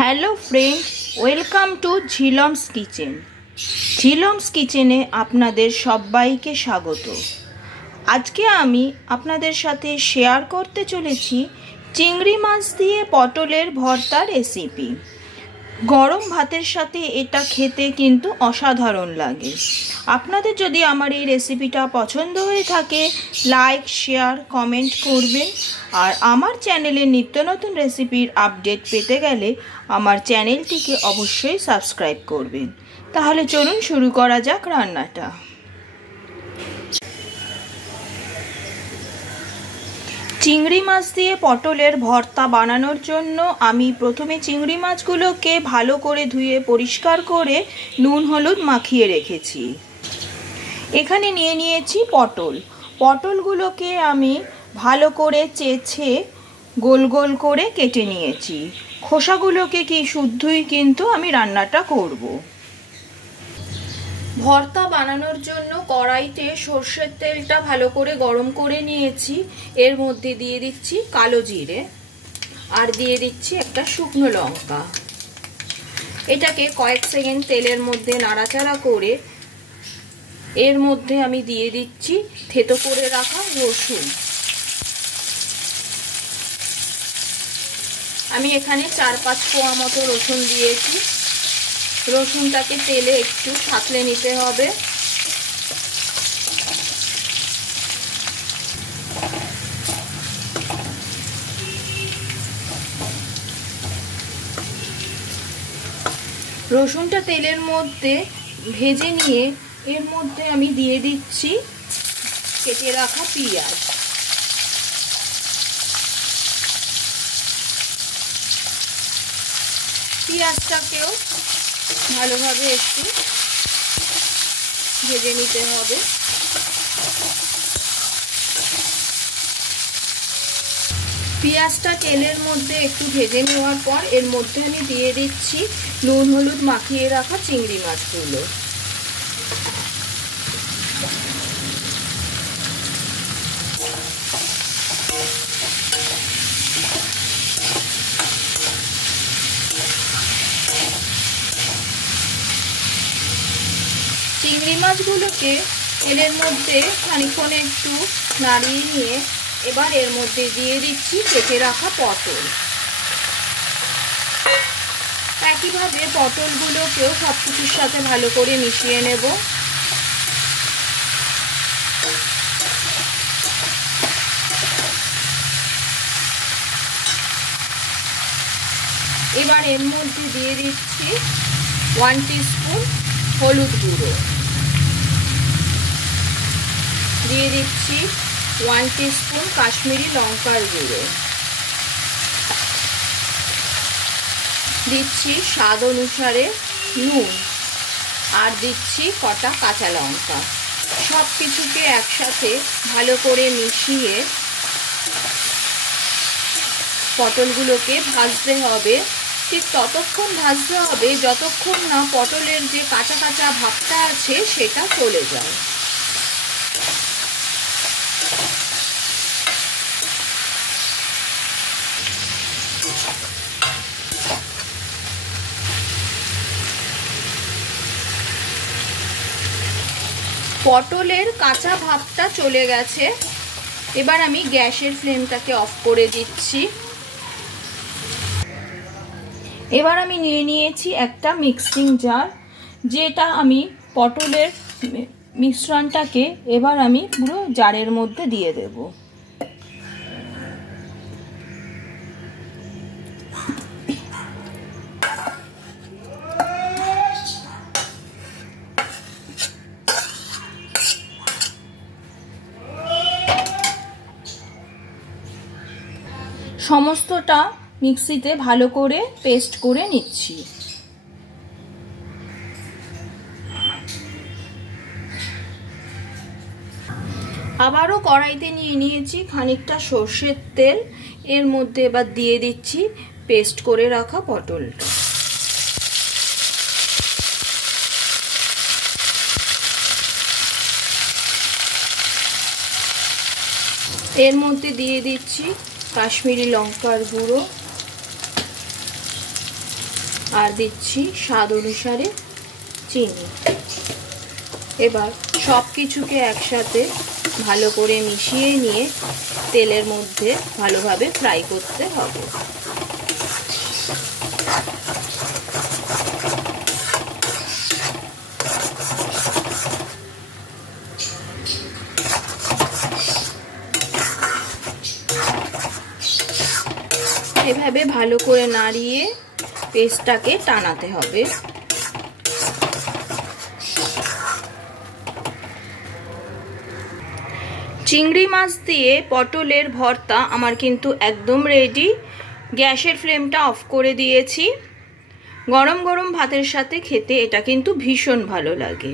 Hello friend, welcome to Jhilam's kitchen. Jhilam's কিচেনে আপনাদের সবাইকে স্বাগত। আজকে আমি আপনাদের সাথে শেয়ার করতে চলেছি চিংড়ি মাছ দিয়ে পটলের ভর্তা রেসিপি। গরম ভাতের সাথে এটা খেতে কিন্তু অসাধারণ লাগে। আপনাদের যদি আমার এই রেসিপিটা পছন্দ হয়ে থাকে, লাইক, শেয়ার, কমেন্ট করবেন। আর আমার চ্যানেলে নিত্য নতুন রেসিপির আপডেট পেতে গেলে আমার চ্যানেলটিকে অবশ্যই সাবস্ক্রাইব করবেন। তাহলে চলুন শুরু করা যাক রান্নাটা। চিংড়ি মাছ দিয়ে পটলের ভর্তা বানানোর জন্য আমি প্রথমে চিংড়ি মাছগুলোকে ভালো করে ধুয়ে পরিষ্কার করে নুন হলুদ মাখিয়ে রেখেছি। এখানে নিয়ে নিয়েছি পটলগুলোকে আমি ভালো করে চেঁচে গোল গোল করে কেটে নিয়েছি। খোসাগুলোকে কি শুদ্ধই কিন্তু আমি রান্নাটা করব। ভর্তা বানানোর জন্য কড়াইতে সর্ষের তেলটা ভালো করে গরম করে নিয়েছি। এর মধ্যে দিয়ে দিচ্ছি কালো জিরে আর দিয়ে দিচ্ছি একটা শুকনো লঙ্কা। এটাকে কয়েক সেকেন্ড তেলের মধ্যে নাড়াচাড়া করে এর মধ্যে আমি দিয়ে দিচ্ছি থেতো করে রাখা রসুন। আমি এখানে 4-5 কোয়া মতো রসুন দিয়েছি। রসুনটাকে তেলে একটু সাঁতলে নিতে হবে। রসুনটা তেলের মধ্যে ভেজে নিয়ে এর মধ্যে আমি দিয়ে দিচ্ছি কেটে রাখা পেঁয়াজ। পেঁয়াজটাকেও ভালোভাবে একটু ভেজে নিতে হবে। পেঁয়াজটা তেলের মধ্যে একটু ভেজে নেওয়ার পর এর মধ্যে আমি দিয়ে দিচ্ছি নুন হলুদ মাখিয়ে রাখা চিংড়ি মাছগুলো। চিংড়ি মাছগুলোকে তেলের মধ্যে খানিকক্ষণ একটু নাড়িয়ে নিয়ে এবার এর মধ্যে দিয়ে দিচ্ছি কেটে রাখা পটল। একইভাবে পটলগুলোকেও সব কিছুর সাথে ভালো করে মিশিয়ে নেব। এবার এর মধ্যে দিয়ে দিচ্ছি 1 টিস্পুন হলুদ গুঁড়ো, দিয়ে দিচ্ছি 1 টিস্পুন কাশ্মীরি লঙ্কার গুঁড়ো, দিচ্ছি স্বাদ অনুসারে নুন আর দিচ্ছি কটা কাঁচা লঙ্কা। সব কিছুকে একসাথে ভালো করে মিশিয়ে পটলগুলোকে ভাজতে হবে। ঠিক ততক্ষণ ভাজতে হবে যতক্ষণ না পটলের যে কাঁচা কাঁচা ভাবটা আছে সেটা চলে যায়। পটলের কাঁচা ভাবটা চলে গেছে। এবার আমি গ্যাসের ফ্লেমটাকে অফ করে দিচ্ছি। এবার আমি নিয়ে নিয়েছি একটা মিক্সিং জার, যেটা আমি পটলের মিশ্রণটাকে এবার আমি পুরো জারের মধ্যে দিয়ে দেব। সমস্তটা মিক্সিতে ভালো করে পেস্ট করে নিচ্ছি। আবারও কড়াইতে নিয়ে নিয়েছি খানিকটা সর্ষের তেল। এর মধ্যে এবার দিয়ে দিচ্ছি পেস্ট করে রাখা পটলটা। এর মধ্যে দিয়ে দিচ্ছি কাশ্মীরি লঙ্কার গুঁড়ো, আর দিচ্ছি স্বাদ অনুসারে চিনি। এবার সব কিছুকে একসাথে ভালো করে মিশিয়ে নিয়ে তেলের মধ্যে ভালোভাবে ফ্রাই করতে হবে। এভাবে ভালো করে নাড়িয়ে পেস্টটাকে টানাতে হবে। চিংড়ি মাছ দিয়ে পটলের ভর্তা আমার কিন্তু একদম রেডি। গ্যাসের ফ্লেমটা অফ করে দিয়েছি। গরম গরম ভাতের সাথে খেতে এটা কিন্তু ভীষণ ভালো লাগে।